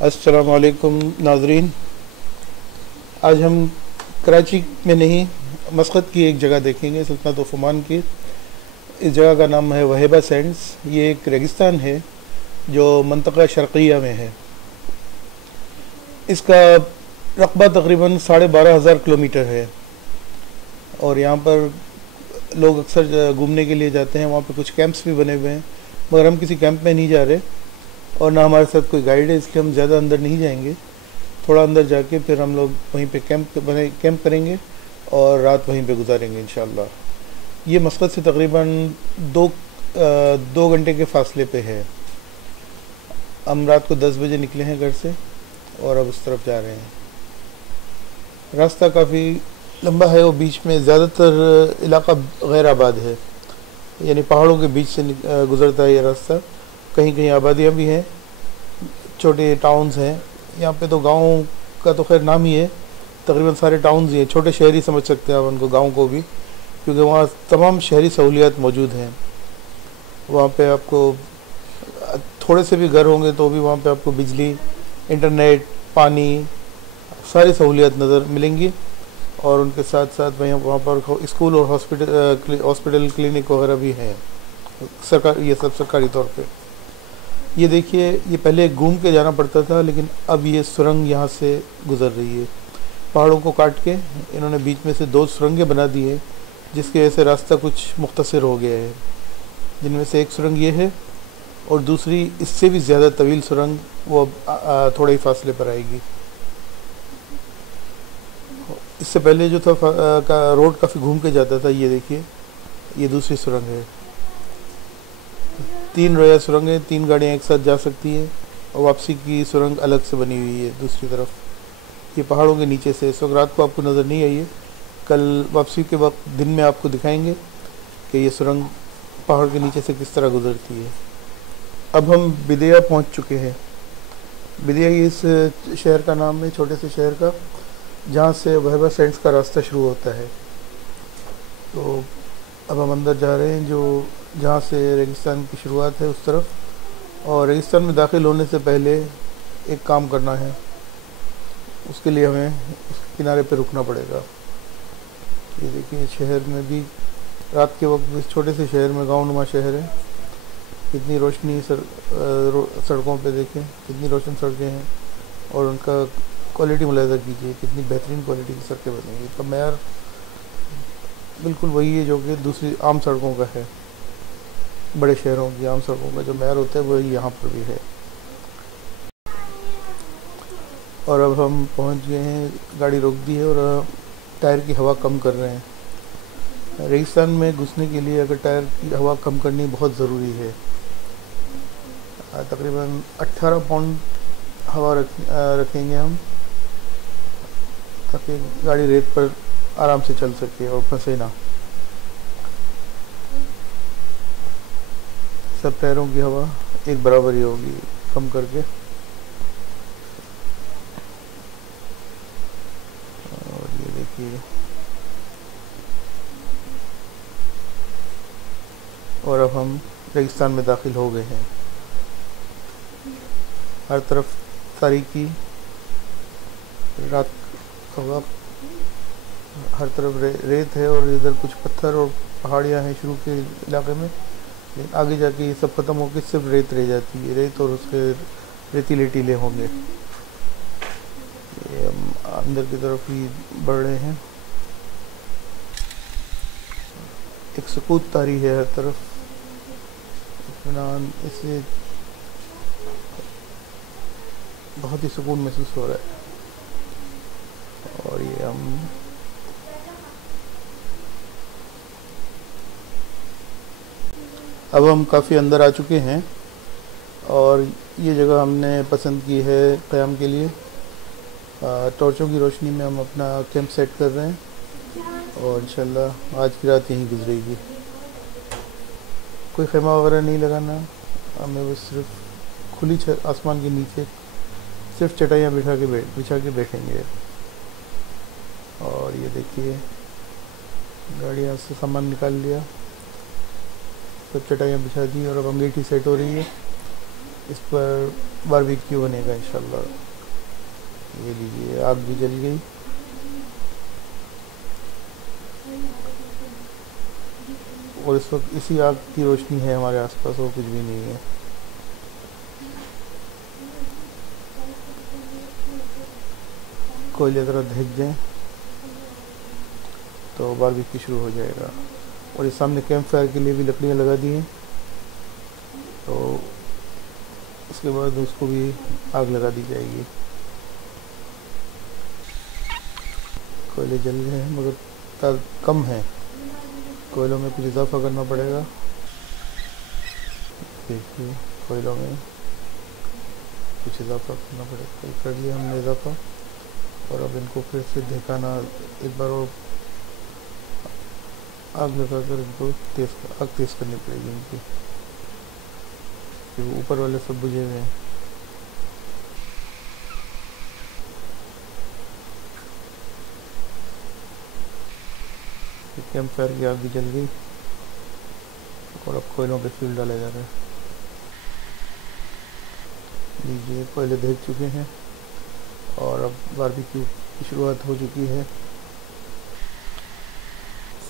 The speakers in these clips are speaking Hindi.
अस्सलाम वालेकुम नाज़रीन। आज हम कराची में नहीं, मस्कत की एक जगह देखेंगे, सल्तनत ओमान की। इस जगह का नाम है वहेबा सैंड्स। ये एक रेगिस्तान है जो मंतक़ा शर्क़िया में है। इसका रकबा तकरीबन 12,500 किलोमीटर है और यहाँ पर लोग अक्सर घूमने के लिए जाते हैं। वहाँ पर कुछ कैंप्स भी बने हुए हैं, मगर हम किसी कैंप में नहीं जा रहे और ना हमारे साथ कोई गाइड है, इसलिए हम ज़्यादा अंदर नहीं जाएंगे। थोड़ा अंदर जाके फिर हम लोग वहीं पे कैंप करेंगे और रात वहीं पे गुजारेंगे इंशाअल्लाह। ये मस्कत से तकरीबन 2 घंटे के फासले पे है। हम रात को 10 बजे निकले हैं घर से और अब उस तरफ जा रहे हैं। रास्ता काफ़ी लंबा है और बीच में ज़्यादातर इलाका गैर आबाद है, यानी पहाड़ों के बीच से गुज़रता है ये रास्ता। कहीं कहीं आबादियाँ भी हैं, छोटे टाउन्स हैं। यहाँ पे तो गाँव का तो खैर नाम ही है, तकरीबन सारे टाउन्स ही हैं। छोटे शहरी समझ सकते हैं आप उनको, गाँव को भी, क्योंकि वहाँ तमाम शहरी सहूलियात मौजूद हैं। वहाँ पे आपको थोड़े से भी घर होंगे तो भी वहाँ पे आपको बिजली, इंटरनेट, पानी, सारी सहूलियात नज़र मिलेंगी। और उनके साथ साथ वहाँ पर स्कूल और हॉस्पिटल क्लिनिक वगैरह भी हैं, ये सब सरकारी तौर पे। ये देखिए, ये पहले घूम के जाना पड़ता था, लेकिन अब ये सुरंग यहाँ से गुज़र रही है। पहाड़ों को काट के इन्होंने बीच में से 2 सुरंगें बना दी है, जिसकी वजह से रास्ता कुछ मुख्तसर हो गया है। जिनमें से एक सुरंग ये है और दूसरी इससे भी ज़्यादा तवील सुरंग वो अब थोड़े ही फासले पर आएगी। इससे पहले जो था का रोड काफ़ी घूम के जाता था। ये देखिए, ये दूसरी सुरंग है। 3 रोया सुरंग है, 3 गाड़ियाँ एक साथ जा सकती है और वापसी की सुरंग अलग से बनी हुई है दूसरी तरफ। ये पहाड़ों के नीचे से इस वक्त रात को आपको नज़र नहीं आई है, कल वापसी के वक्त दिन में आपको दिखाएंगे कि ये सुरंग पहाड़ के नीचे से किस तरह गुजरती है। अब हम बिदिया पहुंच चुके हैं। बिदिया इस शहर का नाम है, छोटे से शहर का, जहाँ से वहेबा सैंड्स का रास्ता शुरू होता है। तो अब हम अंदर जा रहे हैं, जो जहाँ से रेगिस्तान की शुरुआत है उस तरफ। और रेगिस्तान में दाखिल होने से पहले एक काम करना है, उसके लिए हमें उसके किनारे पे रुकना पड़ेगा। ये देखिए, शहर में भी रात के वक्त इस छोटे से शहर में, गाँव नुमा शहर है, कितनी रोशनी सड़कों पे देखें, कितनी रोशन सड़कें हैं और उनका क्वालिटी मुलाहिजा कीजिए, कितनी बेहतरीन क्वालिटी की सड़कें बनी हैं। इसका मेयार बिल्कुल वही है जो कि दूसरी आम सड़कों का है। बड़े शहरों की आम सड़कों का जो मेयार होता है वही यहाँ पर भी है। और अब हम पहुँच गए हैं, गाड़ी रोक दी है और टायर की हवा कम कर रहे हैं। रेगिस्तान में घुसने के लिए अगर टायर की हवा कम करनी बहुत ज़रूरी है। तकरीबन 18 पाउंड हवा रखेंगे हम, ताकि गाड़ी रेत पर आराम से चल सके और फंसे ना। सब टायरों की हवा एक बराबर ही होगी, कम करके। और ये देखिए, और अब हम रेगिस्तान में दाखिल हो गए हैं। हर तरफ तारीकी, रात का वक्त, हर तरफ रेत है और इधर कुछ पत्थर और पहाड़ियाँ हैं शुरू के इलाके में, लेकिन आगे जाके ये सब ख़त्म होकर सिर्फ रेत रह जाती है। रेत और उसके रेतीले टीले होंगे। ये हम अंदर की तरफ ही बढ़ रहे हैं। एक सुकूत तारी है हर तरफ, इत्मीनान, इससे बहुत ही सुकून महसूस हो रहा है। और ये हम अब हम काफ़ी अंदर आ चुके हैं और ये जगह हमने पसंद की है क़याम के लिए। टॉर्चों की रोशनी में हम अपना कैंप सेट कर रहे हैं और इंशाल्लाह आज की रात यहीं गुजरेगी। कोई खेमा वगैरह नहीं लगाना हमें, बस सिर्फ खुली आसमान के नीचे सिर्फ चटाइयाँ बिछा के बैठेंगे। और ये देखिए, गाड़ियाँ से सामान निकाल लिया, सब चटाइयाँ बिछा दी और अब अंगीठी सेट हो रही है इस पर बारबेक्यू बनेगा इंशाल्लाह। ये लीजिए, आग भी जल गई और इस वक्त इसी आग की रोशनी है हमारे आसपास, और कुछ भी नहीं है। कोयले ज़रा ढक जाए तो बारबेक्यू शुरू हो जाएगा। और इस सामने कैंप फायर के लिए भी लकड़ियाँ लगा दी हैं, तो उसके बाद उसको भी आग लगा दी जाएगी। कोयले जल गए हैं मगर कम है, कोयलों में कुछ इजाफा करना पड़ेगा। देखिए कोयलों में कुछ इजाफा करना पड़ेगा, कर लिया हमने इजाफा। और अब इनको फिर से ढकाना, एक बार और आग लगाकर इनको आग तेज़ करनी पड़ेगी इनकी, क्योंकि ऊपर वाले सब बुझे हुए हैं। कैंप फायर की आग भी जल गई और अब कोयलों पे फ्यूल डाला जा रहा है। लीजिए, कोयले देख चुके हैं और अब बारबेक्यू की शुरुआत हो चुकी है।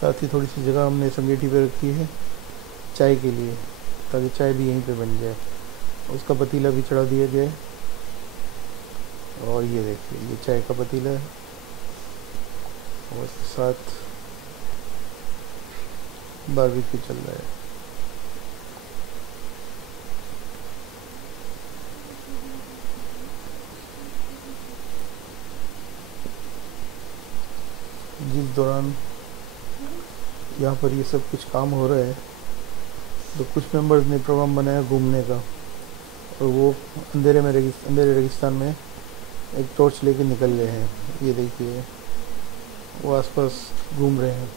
साथ ही थोड़ी सी जगह हमने संगीठी पे रखी है चाय के लिए, ताकि चाय भी यहीं पे बन जाए। उसका पतीला भी चढ़ा दिया जाए। और ये देखिए, ये चाय का पतीला है और उसके साथ बारबेक्यू चल रहा है। जिस दौरान यहाँ पर ये सब कुछ काम हो रहा है, तो कुछ मेंबर्स ने प्रोग्राम बनाया घूमने का, और वो अंधेरे रेगिस्तान में एक टॉर्च लेके निकल गए हैं। ये देखिए, वो आसपास घूम रहे हैं।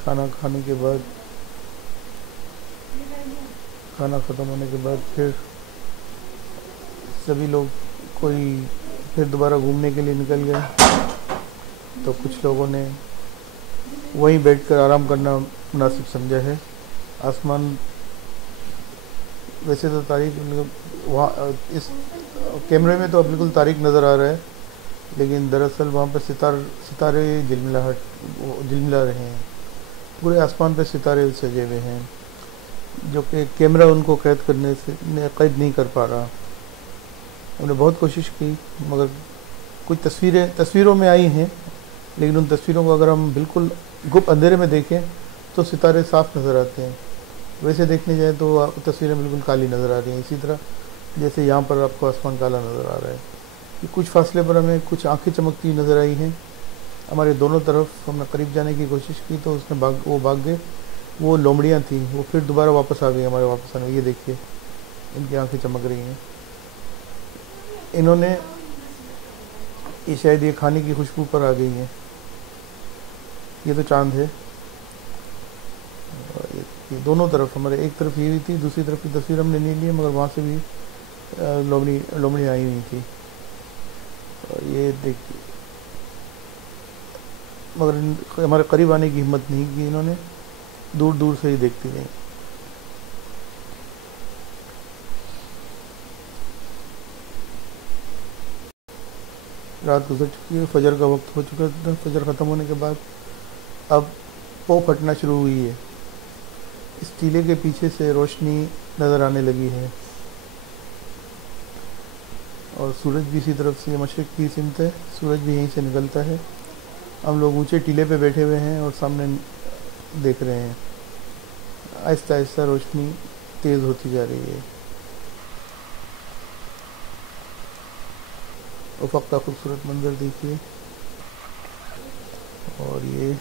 खाना खाने के बाद, खाना ख़त्म होने के बाद फिर सभी लोग कोई फिर दोबारा घूमने के लिए निकल गए। तो कुछ लोगों ने वहीं बैठकर आराम करना मुनासिब समझा है। आसमान वैसे तो तारीक, वहाँ इस कैमरे में तो बिल्कुल तारीक नज़र आ रहा है, लेकिन दरअसल वहाँ पर सितारे झिलमिला रहे हैं। पूरे आसमान पे सितारे सजे हुए हैं, जो कि कैमरा उनको कैद नहीं कर पा रहा। हमने बहुत कोशिश की, मगर कुछ तस्वीरों में आई हैं, लेकिन उन तस्वीरों को अगर हम बिल्कुल गुप्त अंधेरे में देखें तो सितारे साफ नज़र आते हैं। वैसे देखने जाए तो तस्वीरें बिल्कुल काली नज़र आ रही हैं, इसी तरह जैसे यहाँ पर आपको आसमान काला नज़र आ रहा है। कि कुछ फासले पर हमें कुछ आंखें चमकती नज़र आई हैं हमारे दोनों तरफ। हमने करीब जाने की कोशिश की तो वो भाग गए। वो लोमड़ियाँ थी, वो फिर दोबारा वापस आ गई हमारे वापस आने। ये देखिए, इनकी आंखें चमक रही हैं। इन्होंने ये शायद ये खाने की खुशबू पर आ गई हैं। ये तो चांद है। ये दोनों तरफ, हमारे एक तरफ ये हुई थी, दूसरी तरफ की तस्वीर हमने नहीं ली, मगर वहाँ से भी लोमड़ी आई हुई थी। और ये देखिए, मगर हमारे करीब आने की हिम्मत नहीं की इन्होंने, दूर दूर से ही देखती रही। रात गुजर चुकी है, फजर का वक्त हो चुका था। फजर ख़त्म होने के बाद अब पौ फटना शुरू हुई है। इस टीले के पीछे से रोशनी नज़र आने लगी है और सूरज भी इसी तरफ से, मशरिक़ की सिमत है, सूरज भी यहीं से निकलता है। हम लोग ऊंचे टीले पे बैठे हुए हैं और सामने देख रहे हैं। आहिस्ता आहिस्ता रोशनी तेज़ होती जा रही है। उफ़क़ का खूबसूरत मंजर देखिए। और ये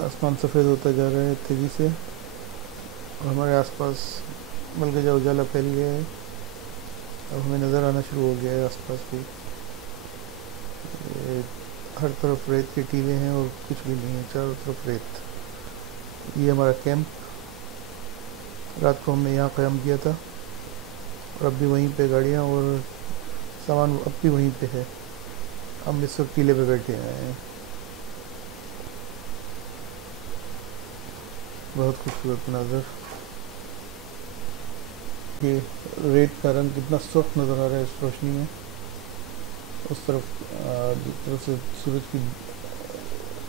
आसमान सफ़ेद होता जा रहा है तेज़ी से, और हमारे आसपास मलगजा उजाला फैल गया है। अब हमें नज़र आना शुरू हो गया है आसपास भी। हर तरफ रेत के टीले हैं और कुछ भी नहीं है, चारों तरफ रेत। ये हमारा कैंप रात को हमने यहाँ क़याम किया था और अब भी वहीं पे गाड़ियाँ और सामान अब भी वहीं पे है। हम इस वक्त टीले पे बैठे हैं। बहुत खूबसूरत नज़र। ये रेत का रंग कितना सुर्ख नज़र आ रहा है इस रोशनी में। उस तरफ जिस तरफ से सूरज की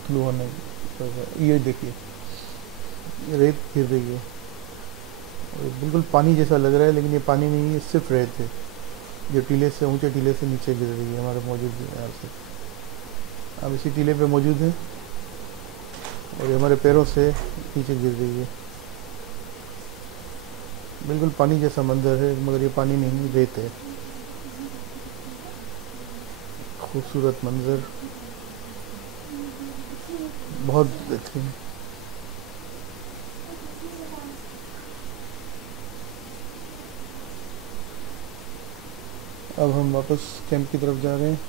तलू होने, ये देखिए रेत गिर रही है और बिल्कुल पानी जैसा लग रहा है, लेकिन ये पानी नहीं है, सिर्फ रेत है जो टीले से, ऊंचे टीले से नीचे गिर रही है हमारे मौजूद यहाँ से। हम इसी टीले पे मौजूद हैं और ये हमारे पैरों से नीचे गिर रही है। बिल्कुल पानी जैसा मंजर है, मगर ये पानी नहीं, रेत है। खूबसूरत मंजर, बहुत बेहतरीन। अब हम वापस कैंप की तरफ जा रहे हैं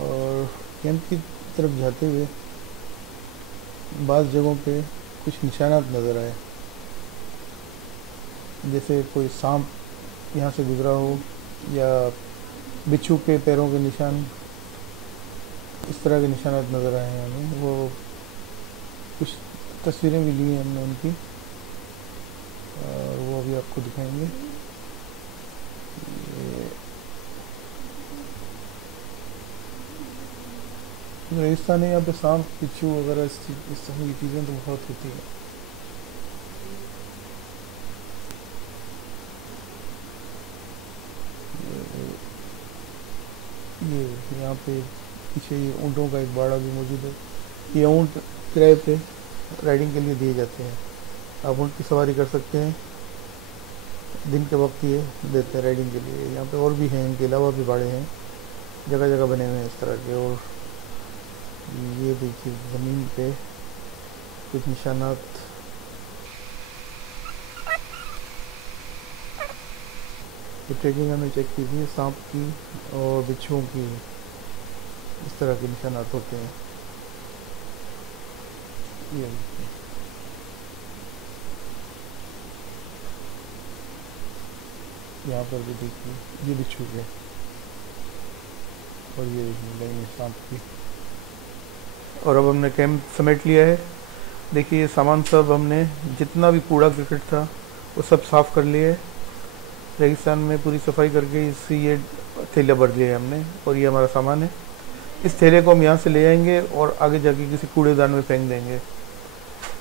और कैंप की तरफ जाते हुए बाज़ जगहों पे कुछ निशानात नज़र आए, जैसे कोई सांप यहाँ से गुजरा हो या बिच्छू के पैरों के निशान, इस तरह के निशानात नज़र आए हैं हमें। वो कुछ तस्वीरें भी ली हैं हमने उनकी और वो अभी आपको दिखाएंगे। रेगिस्तान है, यहाँ पे सांप बिच्छू वगैरह इस तरह की चीज़ें तो बहुत होती हैं। ये यहाँ पे पीछे ये ऊँटों का एक बाड़ा भी मौजूद है। ये ऊँट किराए पे राइडिंग के लिए दिए जाते हैं, आप ऊँट की सवारी कर सकते हैं, दिन के वक्त ये देते हैं राइडिंग के लिए। यहाँ पे और भी हैं, इनके अलावा भी बाड़े हैं, जगह जगह बने हुए हैं इस तरह के। और ये देखिए ज़मीन पे कुछ निशानात, ये ट्रेकिंग हमने चेक की थी, सांप की और बिच्छुओं की इस तरह के निशानात होते हैं। ये यहाँ पर भी देखिए, ये बिच्छू के और ये देखिए सांप की। और अब हमने कैंप समेट लिया है। देखिए सामान सब हमने, जितना भी कूड़ा करकट था वो सब साफ़ कर लिए। रेगिस्तान में पूरी सफाई करके इसी ये थैले भर दिए हमने और ये हमारा सामान है। इस थैले को हम यहाँ से ले जाएंगे और आगे जाके किसी कूड़ेदान में फेंक देंगे।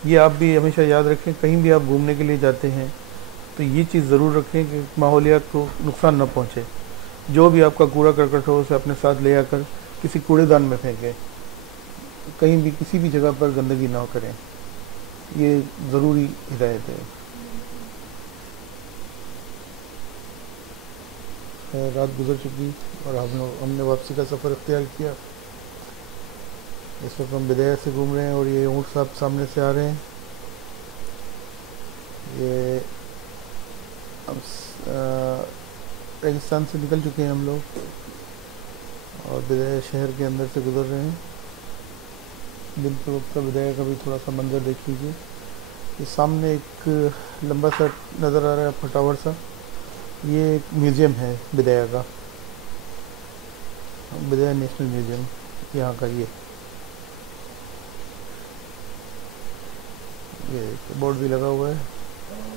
ये आप भी हमेशा याद रखें, कहीं भी आप घूमने के लिए जाते हैं तो ये चीज़ ज़रूर रखें कि माहौलियात को नुकसान न पहुँचे। जो भी आपका कूड़ा करकट हो उसे अपने साथ ले आकर किसी कूड़ेदान में फेंकें। कहीं भी किसी भी जगह पर गंदगी ना करें, ये ज़रूरी हिदायत है। रात गुजर चुकी और हमने वापसी का सफ़र इख्तियार किया। इस वक्त हम बिदाया से घूम रहे हैं और ये ऊँट साहब सामने से आ रहे हैं। ये अब रेगिस्तान से निकल चुके हैं हम लोग और बिदाया शहर के अंदर से गुजर रहे हैं। दिन के वक्त का बिदाया का भी थोड़ा सा मंजर देख लीजिए। ये सामने एक लंबा सा नज़र आ रहा है आपको टावर सा, ये एक म्यूज़ियम है बिदाया का, बिदाया नेशनल म्यूज़ियम यहाँ का। ये बोर्ड भी लगा हुआ है,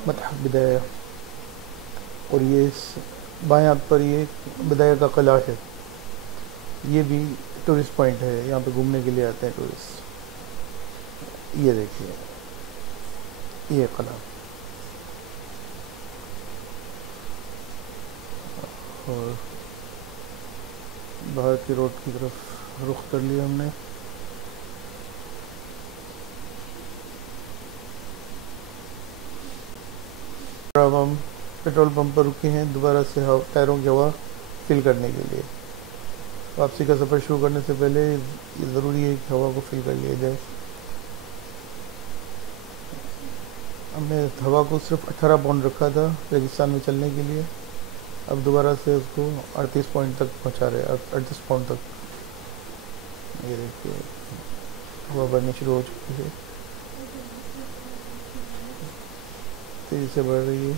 मतहफ बिदाया। और ये बाएं हाथ पर ये बिदाया का किला है, ये भी टूरिस्ट पॉइंट है, यहाँ पे घूमने के लिए आते हैं टूरिस्ट। ये देखिए ये किला। और बाहर की रोड की तरफ रुख कर लिया हमने। अब हम पेट्रोल पंप पर रुके हैं दोबारा से टायरों की हवा फिल करने के लिए। वापसी का सफ़र शुरू करने से पहले ये ज़रूरी है कि हवा को फिल कर लिया जाए। हमने हवा को सिर्फ 18 पाउंड रखा था रेगिस्तान में चलने के लिए, अब दोबारा से उसको 38 पॉइंट तक पहुंचा रहे, 38 पाउंड तक। ये देखिए हवा भरनी शुरू हो चुकी है। तेज़ी से बढ़ रही है।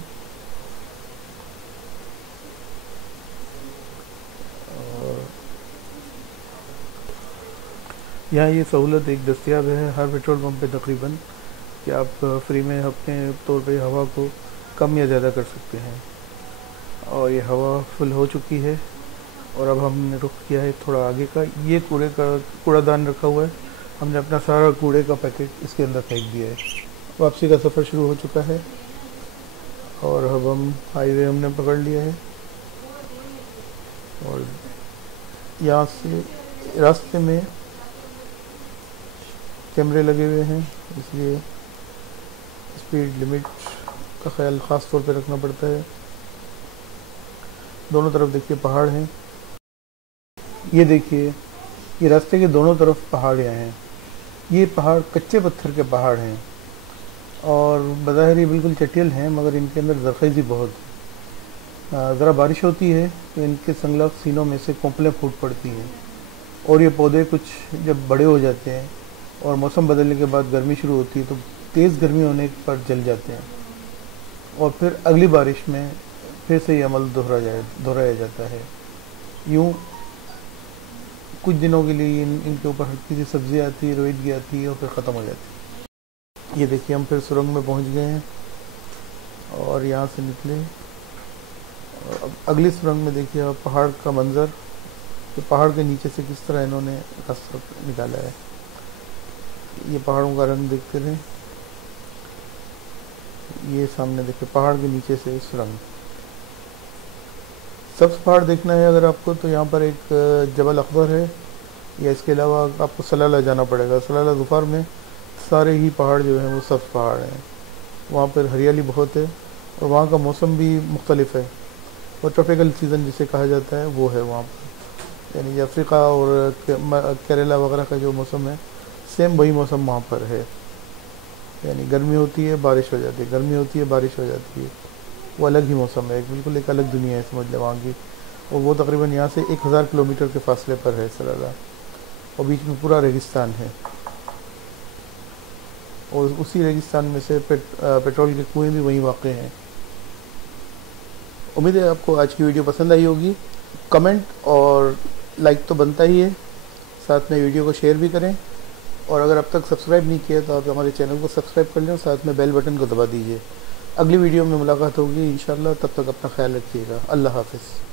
और यहाँ ये सहूलत एक दस्तियाब है हर पेट्रोल पंप पे तकरीबन, कि आप फ्री में अपने तौर पे हवा को कम या ज़्यादा कर सकते हैं। और ये हवा फुल हो चुकी है और अब हमने रुख किया है थोड़ा आगे का। ये कूड़ादान रखा हुआ है, हमने अपना सारा कूड़े का पैकेट इसके अंदर फेंक दिया है। वापसी का सफ़र शुरू हो चुका है और अब हम हाईवे हमने पकड़ लिया है। और यहाँ से रास्ते में कैमरे लगे हुए हैं, इसलिए स्पीड लिमिट का ख्याल ख़ास तौर पे रखना पड़ता है। दोनों तरफ देखिए पहाड़ हैं। ये देखिए, ये रास्ते के दोनों तरफ पहाड़ियाँ हैं। ये पहाड़ कच्चे पत्थर के पहाड़ हैं और बज़ाहिर ये बिल्कुल चटियल हैं, मगर इनके अंदर ज़रख़ेज़ी बहुत है। ज़रा बारिश होती है तो इनके संगलग्न सीनों में से कोंपलें फूट पड़ती हैं और ये पौधे कुछ जब बड़े हो जाते हैं और मौसम बदलने के बाद गर्मी शुरू होती है तो तेज़ गर्मी होने पर जल जाते हैं और फिर अगली बारिश में फिर से ये अमल दोहराया जाता है। यूँ कुछ दिनों के लिए इनके ऊपर हल्की सी सब्ज़ी आती है, रोईदगी आती है और फिर ख़त्म हो जाती है। ये देखिए, हम फिर सुरंग में पहुंच गए हैं और यहाँ से निकले। और अब अगली सुरंग में देखिए आप पहाड़ का मंज़र, तो पहाड़ के नीचे से किस तरह इन्होंने रास्ता निकाला है। ये पहाड़ों का रंग देखते रहें। ये सामने देखिए पहाड़ के नीचे से सुरंग। सब्ज़ पहाड़ देखना है अगर आपको तो यहाँ पर एक जबल अकबर है, या इसके अलावा आपको सलाला जाना पड़ेगा। सलाला ज़ुफ़ार में सारे ही पहाड़ जो हैं वो सब्ज़ पहाड़ हैं। वहाँ पर हरियाली बहुत है और वहाँ का मौसम भी मुख्तलिफ है। और ट्रॉपिकल सीज़न जिसे कहा जाता है वो है वहाँ पर, यानी अफ्रीका और केरला वगैरह का जो मौसम है सेम वही मौसम वहाँ पर है। यानी गर्मी होती है बारिश हो जाती है, गर्मी होती है बारिश हो जाती है। वो अलग ही मौसम है, बिल्कुल एक अलग दुनिया है समझ लें वहाँ की। और वो तकरीबन यहाँ से 1000 किलोमीटर के फासले पर है सलाला, और बीच में पूरा रेगिस्तान है। और उसी रेगिस्तान में से पेट्रोल के कुएँ भी वहीं वाक़ हैं। उम्मीद है आपको आज की वीडियो पसंद आई होगी। कमेंट और लाइक तो बनता ही है, साथ में वीडियो को शेयर भी करें। और अगर अब तक सब्सक्राइब नहीं किया तो आप हमारे चैनल को सब्सक्राइब कर लें और साथ में बेल बटन को दबा दीजिए। अगली वीडियो में मुलाकात होगी इंशाल्लाह, तब तक अपना ख्याल रखिएगा। अल्लाह हाफ़िज़।